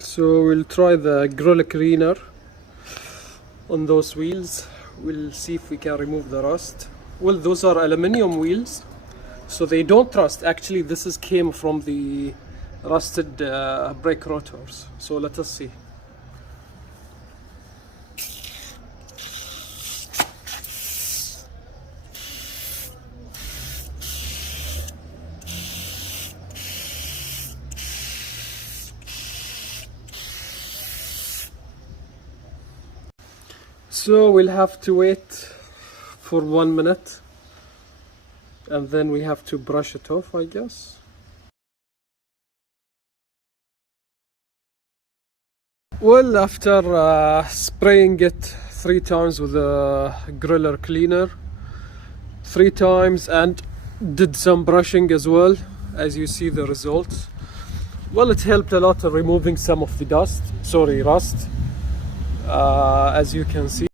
So we'll try the grill cleaner on those wheels. We'll see if we can remove the rust. Well, those are aluminium wheels, so they don't rust. Actually, came from the rusted brake rotors. So let us see. So we'll have to wait for 1 minute and then we have to brush it off, I guess. Well, after spraying it 3 times with a griller cleaner, 3 times, and did some brushing as well, as you see the results. Well, it helped a lot in removing some of the rust, as you can see.